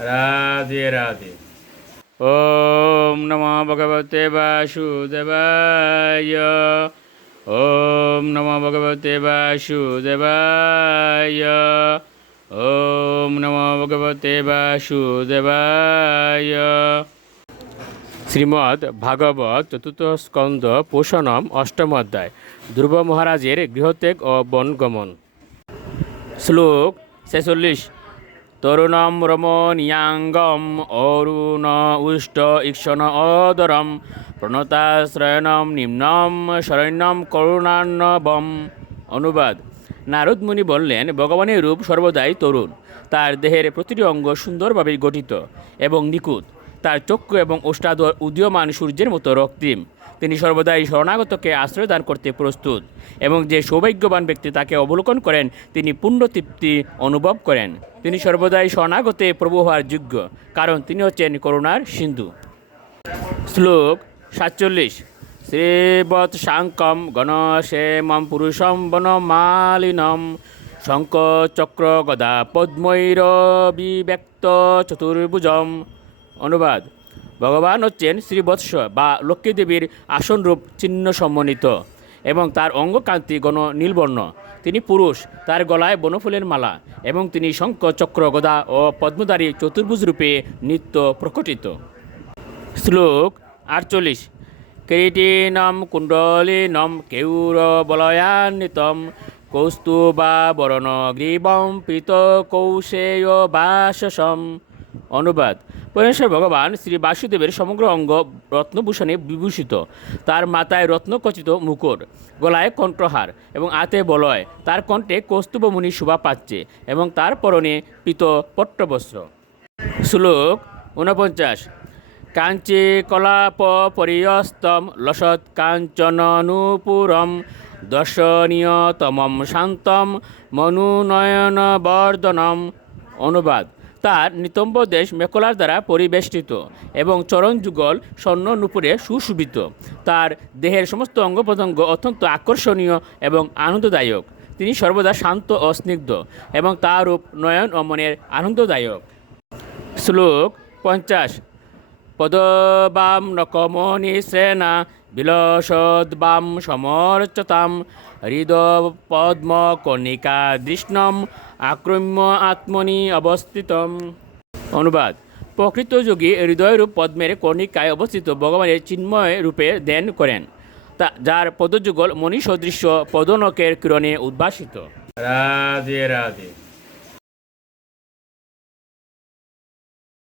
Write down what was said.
राधे राधे। ओम नमो भगवते वासुदेवाय। ओम नमो भगवते वासुदेवाय। ओम नमो भगवते वासुदेवाय। শ্রীমদ্ ভাগবত চতুর্থ স্কন্দ পোষণম অষ্টম অধ্যায় ধ্রুব মহারাজের গৃহত্যাগ ও বনগমন। শ্লোক 46। তরুণম রমণীয়াঙ্গম অরুণ উষ্ট ঈক্ষণ অদরম প্রণতাশ্রয়ণম নিম্নম শরণ্যম করুণান্নবম। অনুবাদ: নারদ মুনি বললেন, ভগবানের রূপ সর্বদাই তরুণ। তার দেহের প্রতিটি অঙ্গ সুন্দরভাবে গঠিত এবং নিখুঁত। তার চক্ষু এবং ওষ্ঠাধর উদীয়মান সূর্যের মতো রক্তিম। তিনি সর্বদাই শরণাগতকে আশ্রয় দান করতে প্রস্তুত এবং যে সৌভাগ্যবান ব্যক্তি তাকে অবলোকন করেন তিনি পূর্ণ তৃপ্তি অনুভব করেন। তিনি সর্বদাই শরণাগতে প্রভু হওয়ার যোগ্য, কারণ তিনি হচ্ছেন করুণার সিন্ধু। শ্লোক 47। শ্রীবৎসাঙ্কম গণক্ষেমম পুরুষম বনমালিনম শঙ্খ চক্র গদা পদ্মৈরবিব্যক্ত চতুর্ভুজম। অনুবাদ: ভগবান হচ্ছেন শ্রীবৎস বা লক্ষ্মী দেবীর আসনরূপ চিহ্ন সমন্বিত এবং তার অঙ্গকান্তি গণ নীলবর্ণ। তিনি পুরুষ, তার গলায় বনফুলের মালা এবং তিনি শঙ্খ চক্র গদা ও পদ্মধারী চতুর্ভুজ রূপে নিত্য প্রকটিত। শ্লোক 48। কিরীটিনম কুণ্ডলিনম কেয়ুরবলয়ান্বিতম কৌস্তুভাবরণ গ্রীবম পীত কৌশেয় বাসসম। অনুবাদ: পরমেশ্বর ভগবান শ্রী বাসুদেবের সমগ্র অঙ্গ রত্নভূষণে বিভূষিত। তার মাথায় রত্নখচিত মুকুট, গলায় কণ্ঠহার এবং হাতে বলয়। তার কণ্ঠে কৌস্তুভমণি শোভা পাচ্ছে এবং তার পরনে পীত পট্টবস্ত্র। শ্লোক 49। কাঞ্চী কলাপ পরিয়স্তম লসৎ কাঞ্চন নূপুরম দর্শনীয়তমম শান্তম মনুনয়ন বর্ধনম। অনুবাদ: তার নিতম্ব দেশ মেখলার দ্বারা পরিবেষ্টিত এবং চরণ যুগল স্বর্ণ নূপুরে সুশোভিত। তার দেহের সমস্ত অঙ্গ প্রত্যঙ্গ অত্যন্ত আকর্ষণীয় এবং আনন্দদায়ক। তিনি সর্বদা শান্ত ও স্নিগ্ধ এবং তার রূপ নয়ন ও মনের আনন্দদায়ক। শ্লোক 50। পদবাম নকমনি শ্রেণা বিলসদ্বাম সমর্চতাম হৃদপদ্ম কর্ণিকা দৃষ্ণম আক্রম্য আত্মনি অবস্থিতম। অনুবাদ: প্রকৃত যোগী হৃদয়রূপ পদ্মের কর্ণিকায় অবস্থিত ভগবানের চিন্ময় রূপে ধ্যান করেন, যার পদযুগল মণি সদৃশ্য পদনকের কিরণে উদ্ভাসিত। রাধে রাধে।